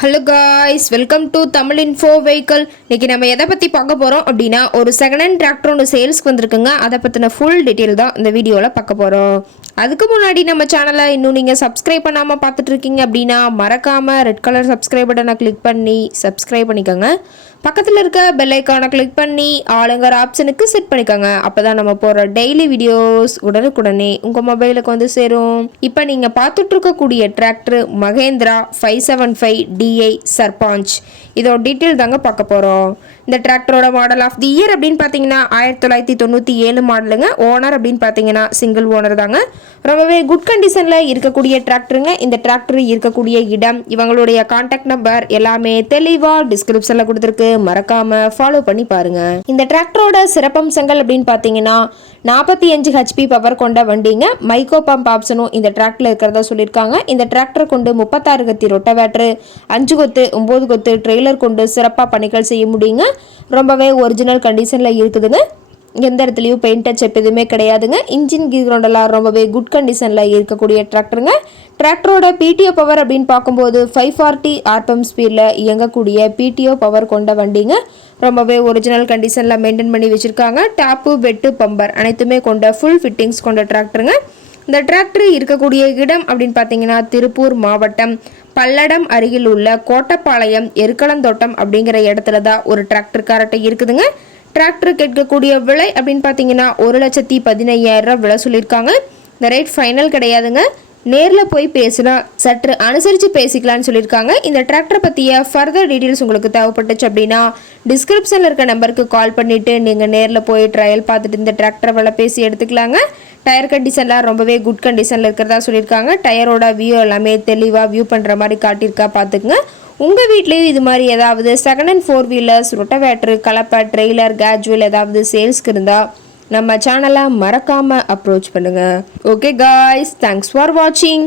Hello guys welcome to Tamil info vehicle இன்னைக்கு நம்ம எதை பற்றி பார்க்க போகிறோம் அப்படின்னா ஒரு செகண்ட் ஹேண்ட் டிராக்டர் ஒன்று சேல்ஸ்க்கு வந்திருக்குங்க. அதை பற்றின ஃபுல் டீட்டெயில் தான் இந்த வீடியோவில் பார்க்க போகிறோம் அதுக்கு முன்னாடி நம்ம சேனலை இன்னும் நீங்கள் சப்ஸ்கிரைப் பண்ணாமல் பார்த்துட்டு இருக்கீங்க அப்படின்னா மறக்காமல் ரெட் கலர் சப்ஸ்கிரைப் பட்டனை கிளிக் பண்ணி சப்ஸ்கிரைப் பண்ணிக்கோங்க. பக்கத்தில் இருக்க பெல் ஐக்கானை கிளிக் பண்ணி ஆளுங்கிற ஆப்ஷனுக்கு செட் பண்ணிக்கோங்க. அப்போ தான் நம்ம போகிற டெய்லி வீடியோஸ் உடனுக்குடனே உங்கள் மொபைலுக்கு வந்து சேரும். இப்போ நீங்கள் பார்த்துட்டு இருக்கக்கூடிய tractor Mahindra five seven five DI Sarpanch. இதோட டீட்டெயில் தாங்க பார்க்க போகிறோம் இந்த டிராக்டரோட மாடல் ஆஃப் தி இயர் அப்படின்னு பார்த்தீங்கன்னா ஆயிரத்தி தொள்ளாயிரத்தி தொண்ணூற்றி ஏழு மாடலுங்க ஓனர் அப்படின்னு பார்த்தீங்கன்னா சிங்கிள் ஓனர் தாங்க. ரொம்பவே குட் கண்டிஷனில் இருக்கக்கூடிய டிராக்டருங்க இந்த டிராக்டர் இருக்கக்கூடிய இடம் இவங்களுடைய காண்டாக்ட் நம்பர் எல்லாமே தெளிவாக டிஸ்கிரிப்ஷனில் கொடுத்துருக்கு. மறக்காம ஃபாலோ பண்ணி பாருங்க. இந்த டிராக்டரோட சிறப்பம்சங்கள் அப்படின்னு பார்த்தீங்கன்னா நாற்பத்தி அஞ்சு ஹெச்பி பவர் கொண்ட வண்டிங்க. மைக்கோ பம்ப் ஆப்ஷனும் இந்த டிராக்டரில் இருக்கிறதா சொல்லியிருக்காங்க. இந்த டிராக்டர் கொண்டு முப்பத்தாறு கத்தி ரொட்டவேட்ரு அஞ்சு கொத்து ஒம்பது கொத்து ட்ரெய்லர் கொண்டு சிறப்பாக பணிகள் செய்ய முடியுங்க. ரொம்பவே ஒரிஜினல் கண்டிஷனில் இருக்குதுங்க. எந்த இடத்துலையும் பெயிண்ட் டச் எதுவுமே கிடையாதுங்க. இன்ஜின் கீர் கிரவுண்டெல்லாம் ரொம்பவே குட் கண்டிஷனில் இருக்கக்கூடிய டிராக்டருங்க டிராக்டரோட பிடிஓ பவர் அப்படின்னு பார்க்கும்போது ஃபைவ் ஃபார்ட்டி ஆர்பிஎம் ஸ்பீடில் இயங்கக்கூடிய பிடிஓ பவர் கொண்ட வண்டிங்க. ரொம்பவே ஒரிஜினல் கண்டிஷனில் மெயின்டைன் பண்ணி வச்சுருக்காங்க. டாப்பு பெட்டு பம்பர் அனைத்துமே கொண்ட ஃபுல் ஃபிட்டிங்ஸ் கொண்ட டிராக்டருங்க இந்த டிராக்டர் இருக்கக்கூடிய இடம் அப்படின்னு பார்த்தீங்கன்னா திருப்பூர் மாவட்டம். பல்லடம் அருகில் உள்ள கோட்டப்பாளையம் எருக்களந்தோட்டம் அப்படிங்கிற இடத்துல தான் ஒரு டிராக்டர் காரட்டை இருக்குதுங்க. டிராக்டர் கேட்கக்கூடிய விலை அப்படின்னு பார்த்தீங்கன்னா ஒரு லட்சத்தி பதினையாயிரம் விலை சொல்லியிருக்காங்க. இந்த ரேட் ஃபைனல் கிடையாதுங்க. நேரில் போய் பேசினா சற்று அனுசரித்து பேசிக்கலாம்னு சொல்லியிருக்காங்க. இந்த டிராக்டரை பற்றிய ஃபர்தர் டீட்டெயில்ஸ் உங்களுக்கு தேவைப்பட்டுச்சு அப்படின்னா டிஸ்கிரிப்ஷனில் இருக்க நம்பருக்கு கால் பண்ணிவிட்டு நீங்கள் நேரில் போய் ட்ரையல் பார்த்துட்டு இந்த டிராக்டரை விலை பேசி எடுத்துக்கலாங்க. டயர் கண்டிஷன்லாம் ரொம்பவே குட் கண்டிஷனில் இருக்கிறதா சொல்லியிருக்காங்க. டயரோட வியூ எல்லாமே தெளிவாக வியூ பண்ணுற மாதிரி காட்டியிருக்கா பார்த்துக்குங்க உங்கள் வீட்லேயும் இது மாதிரி ஏதாவது second and four wheelers rotavator கலப்பை ட்ரெய்லர் கேஜுவல் ஏதாவது சேல்ஸ்க்கு இருந்தால் நம்ம சேனலை மறக்காமல் அப்ரோச் பண்ணுங்கள் ஓகே காய்ஸ் தேங்க்ஸ் ஃபார் வாட்சிங்